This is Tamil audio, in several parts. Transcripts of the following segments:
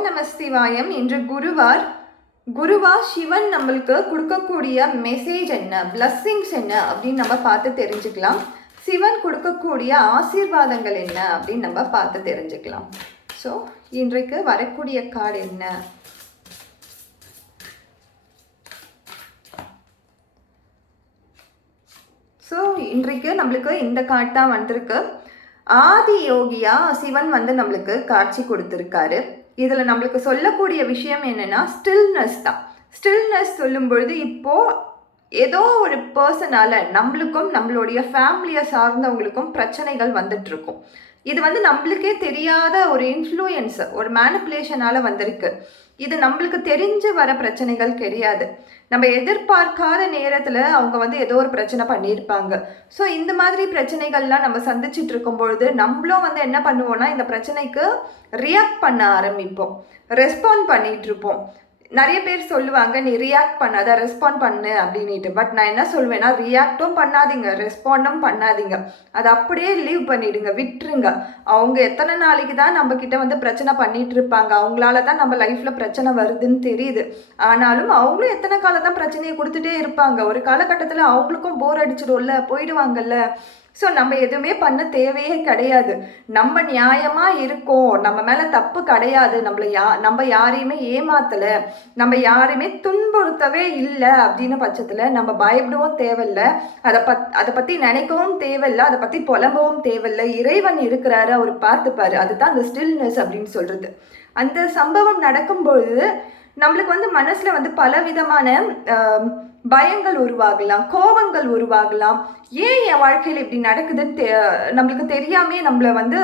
ஓம் நம சிவாயம். இன்று குருவா சிவன் நம்மளுக்கு கொடுக்கக்கூடிய மெசேஜ் என்ன, பிளஸ்ஸிங்ஸ் என்ன அப்படின்னு நம்ம பார்த்து தெரிஞ்சுக்கலாம். சிவன் கொடுக்கக்கூடிய ஆசீர்வாதங்கள் என்ன அப்படின்னு நம்ம பார்த்து தெரிஞ்சுக்கலாம். ஸோ இன்றைக்கு வரக்கூடிய கார்டு என்ன? ஸோ இன்றைக்கு நம்மளுக்கு இந்த கார்டு தான் வந்திருக்கு. ஆதி யோகியா சிவன் நம்மளுக்கு காட்சி கொடுத்துருக்காரு. இதில் நம்மளுக்கு சொல்லக்கூடிய விஷயம் என்னென்னா ஸ்டில்னஸ் தான். ஸ்டில்னஸ் சொல்லும் பொழுது இப்போது ஏதோ ஒரு பர்சனால் நம்மளுக்கும் நம்மளுடைய ஃபேமிலியை சார்ந்தவங்களுக்கும் பிரச்சனைகள் வந்துட்டுருக்கும். இது நம்மளுக்கே தெரியாத ஒரு இன்ஃப்ளூயன்ஸ், ஒரு மேனிப்புலேஷனால் வந்திருக்கு. இது நம்மளுக்கு தெரிஞ்சு வர பிரச்சனைகள் கிடையாது. நம்ம எதிர்பார்க்காத நேரத்தில் அவங்க ஏதோ ஒரு பிரச்சனை பண்ணியிருப்பாங்க. ஸோ இந்த மாதிரி பிரச்சனைகள்லாம் நம்ம சந்திச்சுட்டு இருக்கும் பொழுது நம்மளும் என்ன பண்ணுவோம்னா இந்த பிரச்சனைக்கு ரியாக்ட் பண்ண ஆரம்பிப்போம், ரெஸ்பாண்ட் பண்ணிகிட்டு இருப்போம். நிறைய பேர் சொல்லுவாங்க நீ ரியாக்ட் பண்ணாத, ரெஸ்பாண்ட் பண்ணு அப்படின்ட்டு. பட் நான் என்ன சொல்வேன்னா, ரியாக்டும் பண்ணாதீங்க, ரெஸ்பாண்டும் பண்ணாதீங்க, அதை அப்படியே லீவ் பண்ணிடுங்க, விட்டுருங்க. அவங்க எத்தனை நாளைக்கு தான் நம்ம கிட்ட பிரச்சனை பண்ணிட்டு இருப்பாங்க, அவங்களால தான் நம்ம லைஃப்ல பிரச்சனை வருதுன்னு தெரியுது. ஆனாலும் அவங்களும் எத்தனை காலம் தான் பிரச்சனையை கொடுத்துட்டே இருப்பாங்க. ஒரு காலகட்டத்தில் அவங்களுக்கும் போர் அடிச்சிடும்ல, போயிடுவாங்கல்ல. ஸோ நம்ம எதுவுமே பண்ண தேவையே கிடையாது. நம்ம நியாயமாக இருக்கோம், நம்ம மேலே தப்பு கிடையாது, நம்ம யாரையுமே ஏமாத்தலை, நம்ம யாரையுமே துன்புறுத்தவே இல்லை அப்படின்னு பட்சத்தில் நம்ம பயப்படவும் தேவையில்லை, அதை பற்றி நினைக்கவும் தேவையில்லை, அதை பற்றி புலம்பவும் தேவையில்லை. இறைவன் இருக்கிறாரு, அவர் பார்த்துப்பாரு. அதுதான் அந்த ஸ்டில்னஸ் அப்படின்னு சொல்கிறது. அந்த சம்பவம் நடக்கும்பொழுது நம்மளுக்கு மனசில் பலவிதமான பயங்கள் உருவாகலாம், கோபங்கள் உருவாகலாம். ஏன் என் வாழ்க்கையில் இப்படி நடக்குதுன்னு நம்மளுக்கு தெரியாமே நம்மளை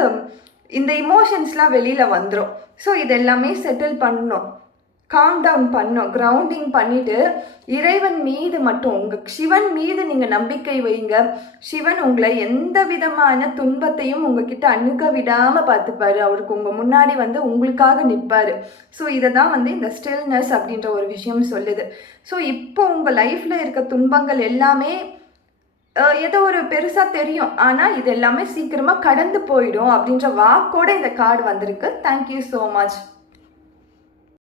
இந்த இமோஷன்ஸ்லாம் வெளியில் வந்துடும். ஸோ இதெல்லாமே செட்டில் பண்ணணும், காம் டவுன் பண்ணணும், கிரவுண்டிங் பண்ணிவிட்டு இறைவன் மீது மட்டும், உங்கள் சிவன் மீது நீங்கள் நம்பிக்கை வைங்க. சிவன் உங்களை எந்த விதமான துன்பத்தையும் உங்ககிட்ட அணுக விடாமல் பார்த்துப்பாரு. அவருக்கு உங்கள் முன்னாடி உங்களுக்காக நிற்பார். ஸோ இதை தான் இந்த ஸ்டில்னஸ் அப்படின்ற ஒரு விஷயம் சொல்லுது. ஸோ இப்போ உங்கள் லைஃப்பில் இருக்க துன்பங்கள் எல்லாமே ஏதோ ஒரு பெருசாக தெரியும், ஆனால் இது எல்லாமே சீக்கிரமாக கடந்து போயிடும் அப்படின்ற வாக்கோடு இந்த கார்டு வந்திருக்கு. Thank you so much.